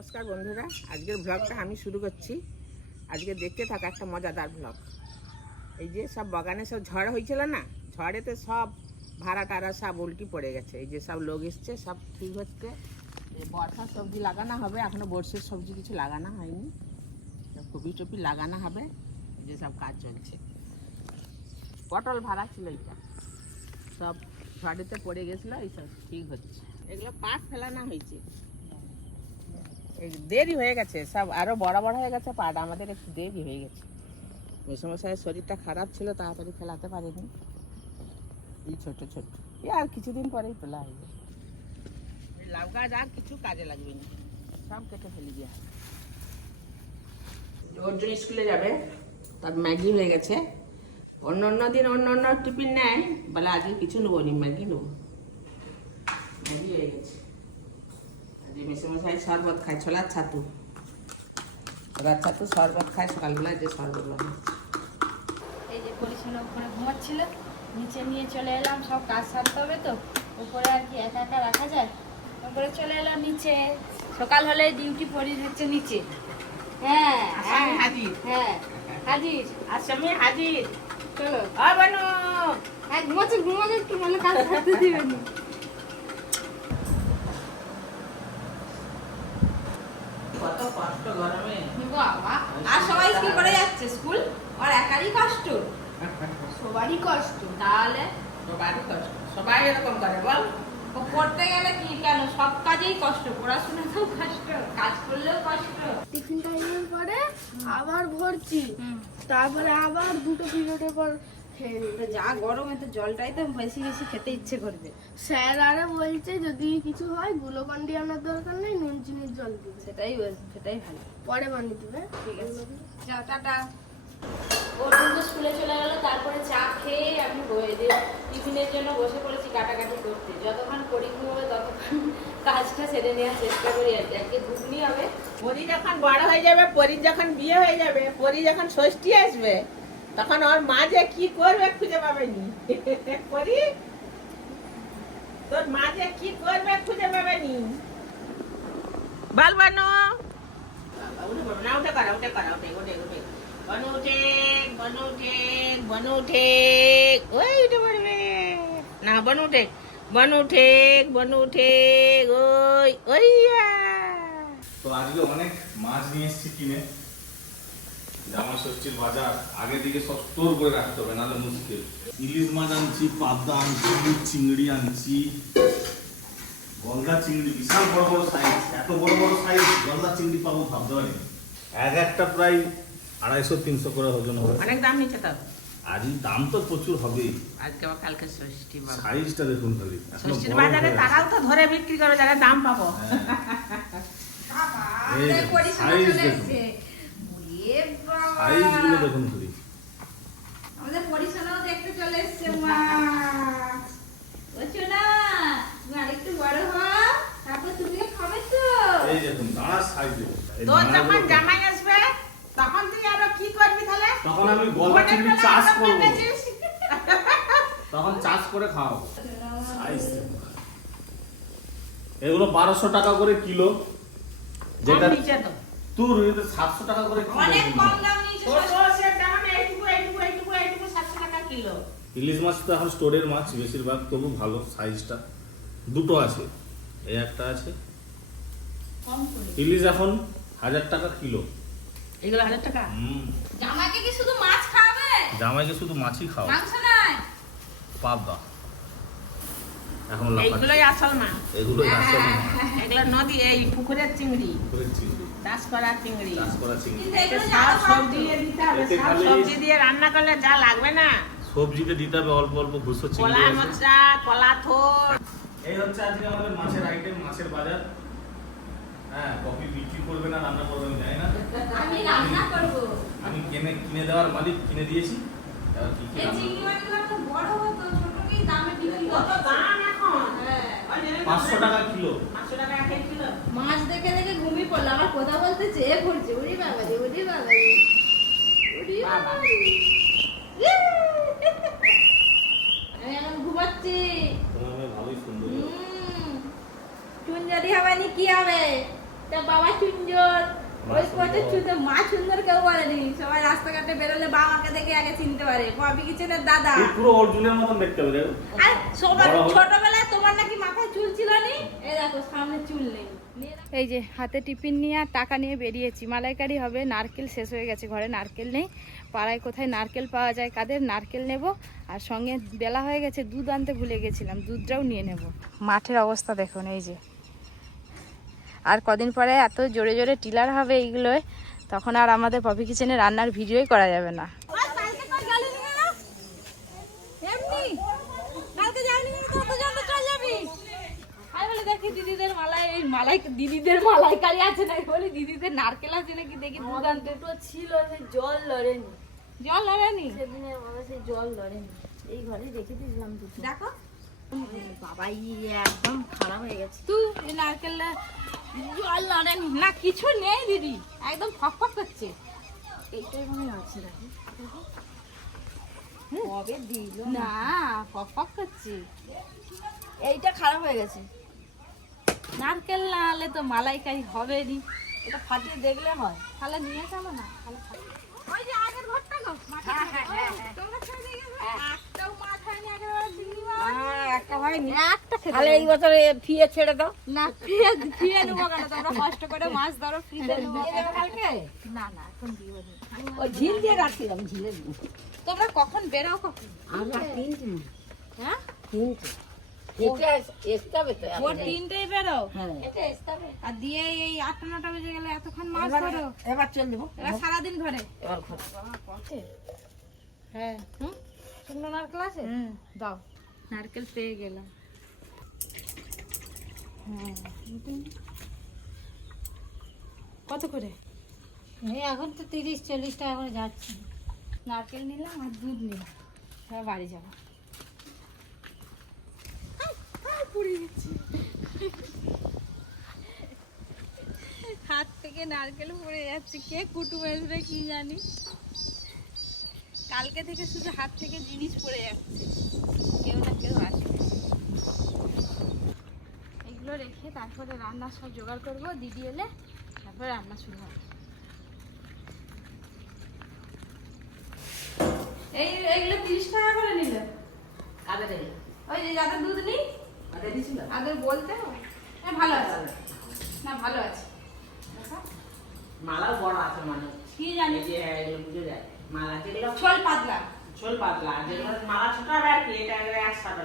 নমস্কার বন্ধুরা, আজকের ব্লগটা আমি শুরু করছি। আজকে দেখতে থাকা একটা মজাদার ব্লগ এই যে সব বাগানে সব ঝড় হয়েছিল না? ঝড়েতে সব ভাড়া টারা সব উল্টি পড়ে গেছে। এই যে সব লোক এসছে, সব ঠিক হচ্ছে। বর্ষার সবজি লাগানো হবে, এখনও বর্ষের সবজি কিছু লাগানো হয়নি। কপি টপি লাগানো হবে, এই যে সব কাজ চলছে। পটল ভাড়া ছিল এটা। সব ঝড়েতে পড়ে গেছিল এইসব ঠিক হচ্ছে। এগুলো পাট ফেলানো হয়েছে। দেরি হয়ে গেছে সব আরও বড় বড় হয়ে গেছে পাট আমাদের একটু দেরি হয়ে গেছে। ওই মেসমশাইয়ের শরীরটা খারাপ ছিল তাড়াতাড়ি ফেলাতে পারিনি। এই ছোট ছোট। এ আর কিছুদিন পরেই তোলা হয়ে যাবে। লাউ গাছ আর কিছু কাজে লাগবে না। সব কেটে ফেলে দেওয়া হবে। অর্জুন স্কুলে যাবে তার ম্যাগি হয়ে গেছে। অন্য অন্য দিন অন্য অন্য টিফিন নেয় বলে আজকে কিছু নেব নি ম্যাগি নেব। ম্যাগি হয়ে গেছে। আজকে মেসমশাই শরবত খায় ছোলার ছাতু। ছোলার ছাতু শরবত খায় সকালবেলা যে শরবত বানায় এই যে পরিচ্ছন্ন উপরে ঘুমাচ্ছিল নিচে নিয়ে চলে এলাম সব কাজ সারতে হবে তো উপরে আর কি একা একা রাখা যায়। উপরে চলে এলাম নিচে সকাল হলে ডিউটি পড়ে হচ্ছে নিচে। হ্যাঁ হ্যাঁ হাজির। হ্যাঁ হাজির। আসামি হাজির। চলো। আ বানু। হ্যাঁ ঘুমাচ্ছে ঘুমাচ্ছে একটু মানে কাজ করতে দিবেন। কত কষ্ট গরমে বাবা আর সবাই স্কুল করে যাচ্ছে? স্কুল? আর একারই কষ্ট। সবারই কষ্ট। তাহলে? সবারই কষ্ট। সবাই এরকম করে বল। ও পড়তে গেলে কি কেন? সব কাজেই কষ্ট। পড়াশোনাতেও কষ্ট কাজ করলেও কষ্ট। টিফিন টাইমের পরে আবার ভর্তি। তারপরে আবার দুটো পিরিয়ডের পর খেয়ে নিই। তো যা গরম এতে জলটাই তো বেশি বেশি খেতে ইচ্ছে করবে। স্যার আরে বলছে যদি কিছু হয় গ্লুকন্ডি আনার দরকার নেই নুন চিনির জল দিবে। সেটাই সেটাই ভালো। পরে বানিয়ে দিবে ঠিক আছে। যাও টাটা। অর্জুন তো স্কুলে চলে গেল তারপরে চা খেয়ে আমি টিফিনের জন্য বসে পড়েছি কাটাকাটি করতে। যতক্ষণ করি ঘুমোবে ততক্ষণ কাজটা সেরে নেওয়ার চেষ্টা করি আর কি। আজকে ঘুগনি হবে। পরি যখন বড় হয়ে যাবে পরির যখন বিয়ে হয়ে যাবে পরি যখন ষষ্ঠী আসবে তখন ওর মা যে কি করবে খুঁজে পাবে নি পরি তোর মা যে কি করবে খুঁজে পাবে নি বল বানু উঠে পড়বে না উঠে করা উঠে করা উঠে উঠে উঠে। বনু উঠে বনু উঠে বনু উঠে ওই উঠে পড়বে। না বনু উঠে বনু উঠে বনু উঠে ওই ওইয়া তো আজকে অনেক মাছ নিয়ে এসেছি কিনে। জামা ষষ্ঠীর বাজার আগে দিকে সব স্টোর করে রাখতে হবে নাহলে মুশকিল। ইলিশ মাছ আনছি পাবদা আনছি চিংড়ি আনছি। গলদা চিংড়ি বিশাল বড় বড় সাইজ এত বড় বড় সাইজ গলদা চিংড়ি পাবো ভাবতে পারি এক একটা প্রায় আড়াইশো তিনশো করে ওজন হবে। অনেক দাম নিচ্ছে তো আজ দাম তো প্রচুর হবেই আজকে আবার কালকে ষষ্ঠী সাইজটা দেখুন খালি ষষ্ঠীর বাজারে তারাও তো ধরে বিক্রি করে যারা দাম পাবো। এই দেখুন, পরিষ্কার size চলে দেখুন। এসছে ওরে বাবা। সাইজগুলো দেখুন খালি আমাদের পরিচ্ছন্নও দেখতে চলে এসছে মা। বলছো না তুমি আরেকটু বড় হও তারপর তুমি খাবে তো। এই দেখুন দাঁড়ার সাইজ দেখুন। দাঁড়াগুলো যখন জামাই আসবে তখন তুই আরও কি করবি তাহলে? তখন আমি গলদা চিংড়ি চাষ করব। তখন চাষ করে খাওয়াবো। সাইজ এগুলো বারোশো টাকা করে কিলো। যেটা তোর সাতশো টাকা করে অনেক কম দাম নিয়েছে তোর দাম এইটুকু, এইটুকু, এইটুকু, এইটুকু, 700 টাকা কিলো। ইলিশ মাছ তো এখন স্টোরের মাছ বেশিরভাগ তবু ভালো সাইজটা দুটো আছে এই একটা আছে। ইলিশ এখন হাজার টাকা কিলো। এগুলো হাজার টাকা? হুম। জামাইকে কি শুধু মাছ খাবে জামাইকে শুধু মাছই খাও মাংস নাই। এখন। এইগুলোই আসল না এগুলোই আসল মাছ। এগুলো নদী এই পুকুরের চিংড়ি। পুকুরের চিংড়ি। চাষ করা চিংড়ি। সব সবজি? দিয়ে দিতে হবে সব সবজি দিয়ে রান্না করলে যা লাগবে না। সবজিতে দিতে হবে অল্প অল্প চিংড়ি কলা মোচা কলা থোর। এই হচ্ছে আজকে আমাদের মাছের আইটেম মাছের বাজার। হ্যাঁ কফি বিক্রি করবে না রান্না করবে আমি জানি না। আমি রান্না করব। আমি কিনে কিনে দেওয়ার মালিক কিনে দিয়েছি। এবার কি কি রান্না চিংড়ি মাছগুলো তো বড় হতো ছোট কি দামে বিক্রি কত দাম এখন? হ্যাঁ। পাঁচশো টাকা কিলো। পাঁচশো টাকা এক কিলো। মাছ দেখে দেখে পড়ল আমার কথা বলতে চেয়ে পড়ছে। উড়ি বাবা রে উড়ি বাবা রে। উড়ি বাবা রে। আমি এখন ঘুমাচ্ছি। হবে নি কি হবে? তা বাবা মা ওই পথে সুন্দর। মা সুন্দর কেউ বলেনি। সবাই রাস্তাঘাটে বেরোলে বাবাকে দেখে আগে চিনতে পারে। পপি কিচেনের দাদা? পুরো অর্জুনের মতন দেখতে হবে আর সবার ছোটবেলায় তোমার নাকি মাথায় চুল ছিল নি? এই দেখো সামনে চুল নেই। এই যে হাতে টিফিন নিয়ে আর টাকা নিয়ে বেরিয়েছি। মালাইকারি হবে নারকেল শেষ হয়ে গেছে ঘরে নারকেল নেই। পাড়ায় কোথায় নারকেল পাওয়া যায় কাদের নারকেল নেব? আর সঙ্গে বেলা হয়ে গেছে দুধ আনতে ভুলে গেছিলাম দুধটাও নিয়ে নেব। মাঠের অবস্থা দেখুন এই যে। আর কদিন পরে এত জোরে জোরে টিলার হবে এইগুলোয় তখন আর আমাদের পপি কিচেনে রান্নার ভিডিওই করা যাবে না। এমনি? কালকে যাওনি তো পর্যন্ত চলে যাবি। আমি বলে দেখি দিদিদের মালাই এই মালাই দিদিদের মালাইকারি আছে না বলি দিদিদের নারকেল আছে নাকি দেখি ছিল সে জল লড়েনি। জল লড়েনি? সেদিনের বাবা সেই জল লড়েনি। এই ঘরে রেখে দিয়েছিলাম দেখো। বাবা ইয়ে একদম খারাপ হয়ে গেছে। তুই এই নারকেলটা লড়েনি না কিছু নেই দিদি। একদম ফক ফক করছে। এইটাই মনে আছে কবে দিল না? ফক ফক করছে। এইটা খারাপ হয়ে গেছে। নারকেল না হলে তো মালাইকারি হবে নি এটা ফাটিয়ে দেখলে হয়। তাহলে নিয়ে যাব না তাহলে ওই যে আগের ঘরটা গো, মাঠে ঘর। তোমরা ছেড়ে দিয়ে গেছো? একটাও মাছ হয়নি তাহলে এই বছর ফিয়ে ছেড়ে দাও। না নেব কেন? তোমরা কষ্ট করে মাছ ধরো নেব কালকে? না না এখন দিও নি। ঝিল দিয়ে রাখছিলাম ঝিলে তোমরা কখন কখন? আমরা তিনটে হ্যাঁ? তিনটে। হ্যাঁ। সারাদিন ঘরে? হ্যাঁ দাও। নারকেল পেয়ে গেলাম। হ্যাঁ। কত করে? এখন তো তিরিশ চল্লিশ টাকা করে যাচ্ছে। নারকেল নিলাম আর দুধ নিলাম। এবার বাড়ি যাব। হাত থেকে নারকেল পড়ে যাচ্ছে। কে কুটুম আসবে কি জানি? কালকে থেকে শুধু হাত থেকে জিনিস পড়ে যাচ্ছে। কেউ এগুলো রেখে তারপরে রান্না সব জোগাড় করব। দিদি এলে তারপরে রান্না শুরু হবে। এই এইগুলো তিরিশ টাকা করে নিলে। কাদের ওই যে যাদের দুধ নেই দিছিল বলতে হ্যাঁ ভালো আছে। না ভালো আছে। মালাও বড় আছে মনে হচ্ছে কি জানি? যে এগুলো বুঝে যায় মালা যেগুলো ছোল পাতলা। ছোল পাতলা যেগুলো মালা ছোট হবে আর কি একসাথে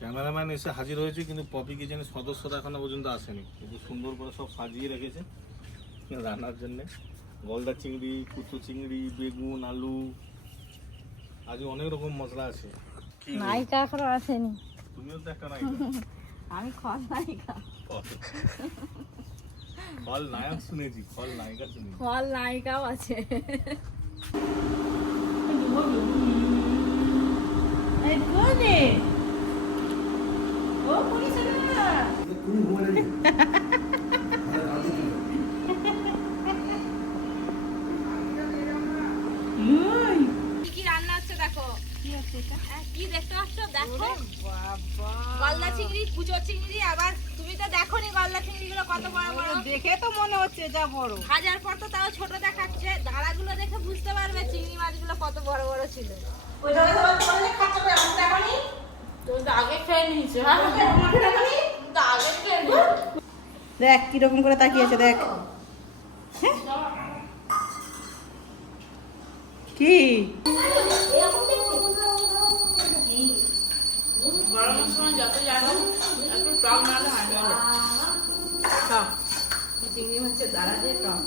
ক্যামেরাম্যান এসে হাজির হয়েছে কিন্তু পপি কিচেনের সদস্যরা এখনও পর্যন্ত আসেনি। কিন্তু সুন্দর করে সব সাজিয়ে রেখেছে। রান্নার জন্য গলদা চিংড়ি কুচু চিংড়ি বেগুন আলু আজ অনেক রকম মশলা আছে। কি নায়িকা এখনও আসেনি। তুমিও তো একটা নায়িকা আমি খস নায়িকা ফল নায়ক শুনেছি ফল নায়িকা শুনেছি। ফল নায়িকাও আছে। কি রান্না হচ্ছে দেখো? কি হচ্ছে এটা? কি দেখতে পাচ্ছ? দেখো। গলদা চিংড়ি কুচো চিংড়ি আবার তো দেখো নি গলদা চিংড়ি গুলো কত বড় বড়? দেখে তো মনে হচ্ছে যা বড়। হাজার পর তো তাও ছোট দেখাচ্ছে। ধারাগুলো দেখে বুঝতে পারবে চিংড়ি মাছগুলো কত বড় বড় ছিল। ওইটা খাচ্ছে তো আগে খেয়ে নিয়েছো হ্যাঁ? আগে খেয়ে দেখ কীরকম করে তাকিয়েছে দেখ। হ্যাঁ? কি? গরমের সময় যত জানো টক না হলে হয় না টক চিংড়ি মাছের দিয়ে টক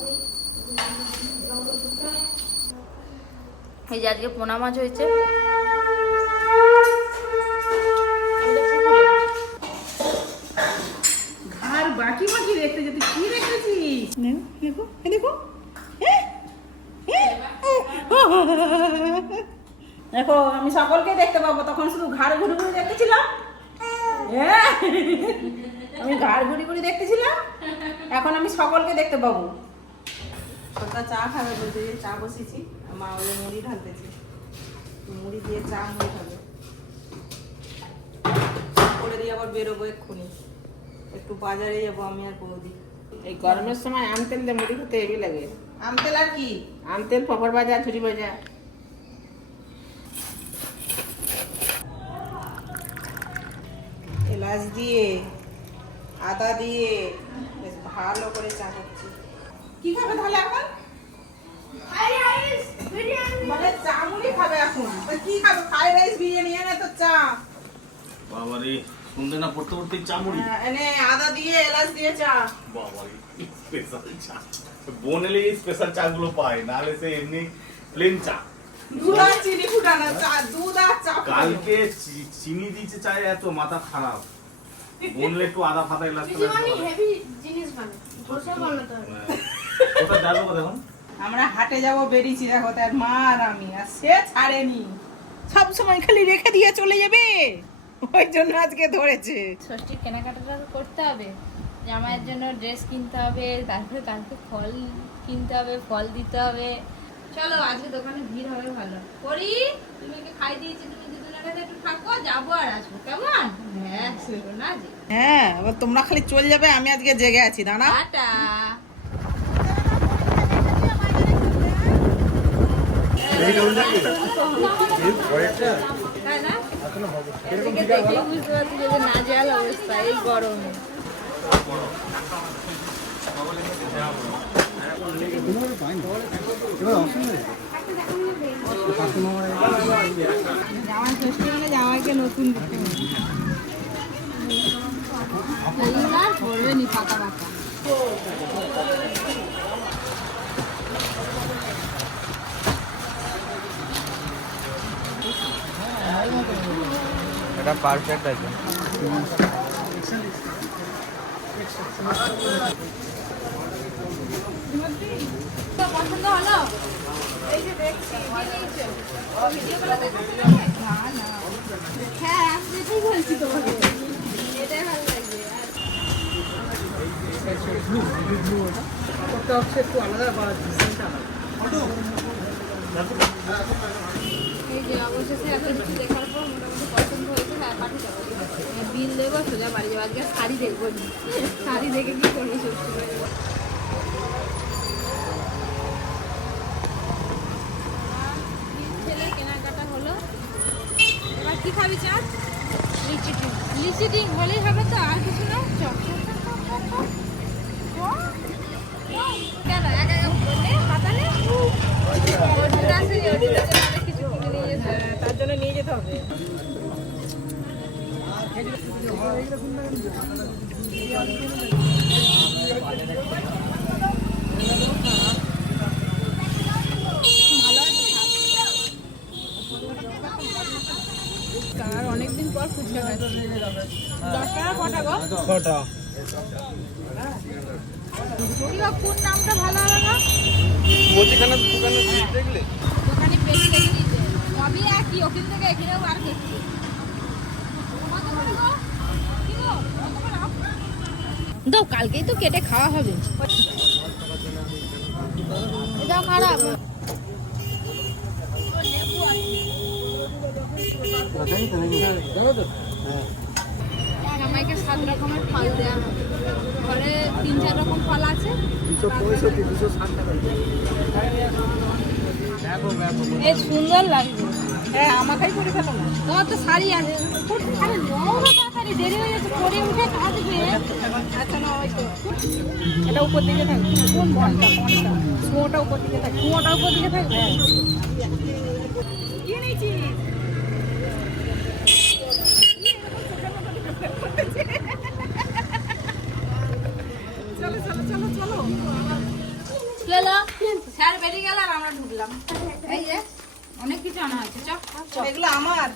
এই যে আজকে পোনা মাছ হয়েছে। আর বাকি বাকি দেখতে যেতে কি রেখেছিস? দেখো। এ দেখো দেখো আমি সকলকে দেখতে পাবো তখন শুধু ঘাড় ঘুরি ঘুরে দেখতেছিলাম আমি ঘাড় ঘুরি ঘুরি দেখতেছিলাম? এখন আমি সকলকে দেখতে পাবো। সন্ধ্যা চা খাবে বলতে যে চা বসেছি মা ওই মুড়ি ঢালতেছি। মুড়ি দিয়ে চা মুড়ি খাবে। করে দিয়ে আবার বেরোবো এক্ষুনি। একটু বাজারে যাব আমি আর বৌদি। এই গরমের সময় আম তেল দিয়ে মুড়ি খেতে হেভি লাগে। আম তেল আর কি? আম তেল পাপড় ভাজা ঝুড়ি ভাজা। এলাচ দিয়ে আদা দিয়ে বেশ ভালো করে চা করছি। কি খাবে তাহলে এখন? মানে চা মুড়ি খাবে এখন। কি খাবে? ফ্রাইড রাইস বিরিয়ানি এনে তো চা। বাবারে না পড়তে পড়তে চামড়ি? হ্যাঁ, এনে আদা দিয়ে এলাচ দিয়ে চা। বাবারে স্পেশাল চা? বোন এলে স্পেশাল চা গুলো পায় নাহলে সে এমনি প্লেন চা। দুধ আর চিনি ফুটানো চা দুধ আর চা কালকে চি- চিনি দিয়েছে চায় এত মাথা খারাপ। বললে একটু আদা ফাদা এলাচ হেভি জিনিস বানায় বসে বানাতে হবে কোথায় যাব কোথায় এখন আমরা হাটে যাব বেরিয়েছি দেখো তার মা আর আমি আর সে ছাড়েনি। সব সময় খালি রেখে দিয়ে চলে যাবে। ওই জন্য আজকে ধরেছে। ষষ্ঠীর কেনাকাটাটা তো করতে হবে। জামাইয়ের জন্য ড্রেস কিনতে হবে তারপরে কালকে ফল কিনতে হবে ফল দিতে হবে। চলো আজকে দোকানে ভিড় হবে ভালো। করি তুমি কি খাই দিয়েছি? তুমি দুদিনের কাছে একটু থাকো যাব আর আসব। কেমন? হ্যাঁ হ্যাঁ এবার তোমরা খালি চলে যাবে আমি আজকে জেগে আছি দাঁড়া টাটা। জামাই ষষ্ঠী মানে জামাইকে নতুন দিতে হবে পড়বে নি এটা পারফেক্ট আছে পছন্দ হলো? হ্যাঁ অবশেষে এত কিছু দেখার পর মোটামুটি পছন্দ হয়েছে হ্যাঁ পাঠিয়ে দেবো। বিল দেবো, সোজা বাড়ি যাব। আজকে শাড়ি দেখব শাড়ি দেখে কি করব সত্যি করে ছেলে কেনাকাটা হলো এবার কি খাবি চা লিচি ডিম। লিচি ডিম হলেই হবে তো আর কিছু না? চপ ছটা কোন নামটা ভালো হবে না মুদিখানা দোকানে দেখলে? দোকানে বেশি লেগে সবই একই ওখান থেকে এখানেও আর? দাও কালকেই তো কেটে খাওয়া হবে। এটাও খারাপ জামাইকে সাত রকমের ফল দেওয়া হবে ঘরে তিন চার রকম ফল আছে। এই সুন্দর লাগবে হ্যাঁ আমাকেই করে ফেলো না। তোমার তো শাড়ি আছে। আরে নও না তাড়াতাড়ি দেরি হয়ে যাচ্ছে পরে উঠে কাঁদবে। আচ্ছা না এটা উপর দিকে থাকবে কোন ঘণ্টা কোনটা শোটা উপর দিকে থাকবে কুয়োটা উপর দিকে থাকবে? কি নিয়েছি চলো চলো চলো চলো চলো স্যার বেরিয়ে গেল আর আমরা ঢুকলাম এই যে অনেক কিছু আনা হয়েছে চ এগুলো আমার।